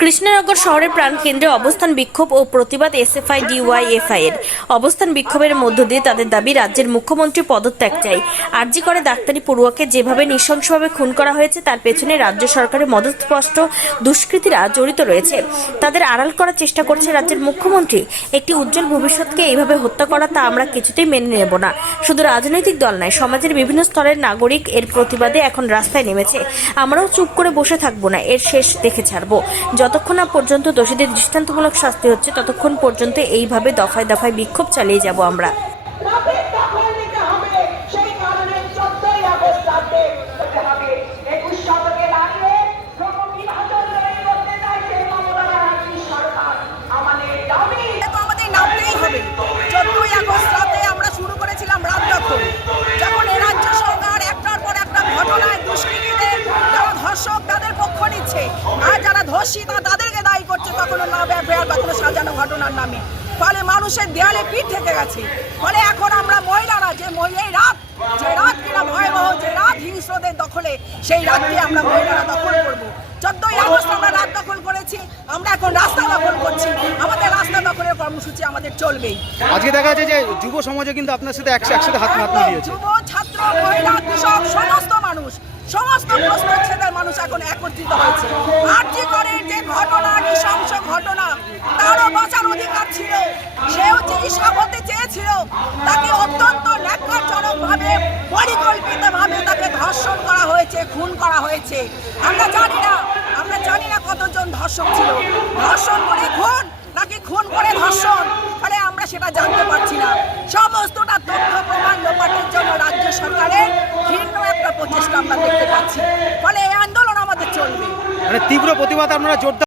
কৃষ্ণনগর শহরের প্রাণকেন্দ্রে অবস্থান বিক্ষোভ ও প্রতিবাদ এসএফআই ডিওয়াইএফআই এর। অবস্থান বিক্ষোভের মধ্য দিয়ে তাদের দাবি, রাজ্যের মুখ্যমন্ত্রী পদত্যাগ চাই। আরজি করে ডাক্তারি পড়ুয়াকে যেভাবে নৃশংসভাবে খুন করা হয়েছে, তার পেছনে রাজ্য সরকারের মদতস্পষ্ট দুষ্কৃতীরা জড়িত রয়েছে। তাদের আড়াল করার চেষ্টা করছে রাজ্যের মুখ্যমন্ত্রী। একটি উজ্জ্বল ভবিষ্যৎকে এইভাবে হত্যা করা তা আমরা কিছুতেই মেনে নেব না। শুধু রাজনৈতিক দল নয়, সমাজের বিভিন্ন স্তরের নাগরিক এর প্রতিবাদে এখন রাস্তায় নেমেছে। আমরাও চুপ করে বসে থাকব না, এর শেষ দেখে ছাড়বো। যতক্ষণ না পর্যন্ত দোষীদের দৃষ্টান্তমূলক শাস্তি হচ্ছে, ততক্ষণ পর্যন্ত এইভাবে দফায় দফায় বিক্ষোভ চালিয়ে যাব আমরা ট্রাফিক দখল নিতে হবে সেই কারণে চোদ্দই আগস্ট রাতে হতে হবে একুশ শতকে দাঁড়িয়ে ক্রমবিভাজন তৈরি করতে চাইছে মমতা ব্যানার্জি সরকার আমাদের দাবি তো আমাদের নামতেই হবে চোদ্দই আগস্ট রাতে আমরা শুরু করেছিলাম রাত দখল যখন এ রাজ্য সরকার একটার পর একটা ঘটনায় দুষ্কৃতীদের যারা ধর্ষক তাদের পক্ষ নিচ্ছে আর যারা ধর্ষিতা তাদেরকে দায়ী করছে কখনো না ব্যবহার কখনো সাজানো ঘটনার নামে। ফলে মানুষের দেয়ালে পিঠ থেকে গেছে। ফলে এখন আমরা মহিলারা যে মহিলাই রাত যে রাত কিনা ভয়াবহ যে রাত হিংস্রদের দখলে সেই রাতকে আমরা মহিলারা দখল করব। চোদ্দই আগস্ট আমরা রাত দখল করেছি আমরা এখন রাস্তা দখল করছি। আমাদের রাস্তা দখলের কর্মসূচি আমাদের চলবেই। আজকে দেখা যাচ্ছে যে যুব সমাজে কিন্তু আপনার সাথে একসাথে হাত হাত মিলিয়েছে। যুব ছাত্র মহিলা কৃষক সমস্ত সমস্ত প্রশ্নচ্ছেদের মানুষ এখন একত্রিত হয়েছে। আর্জি করে যে ঘটনা, নৃশংস ঘটনা, তারও বাঁচার অধিকার ছিল, সেও চিকিৎসা হতে চেয়েছিল, তাকে অত্যন্ত ন্যাক্কারজনকভাবে, পরিকল্পিতভাবে তাকে ধর্ষণ করা হয়েছে, খুন করা হয়েছে। আমরা জানি না, আমরা জানি না কতজন ধর্ষক ছিল। ধর্ষণ করে খুন, নাকি খুন করে ধর্ষণ? তীব্র প্রতিবাদ আপনারা জোরদার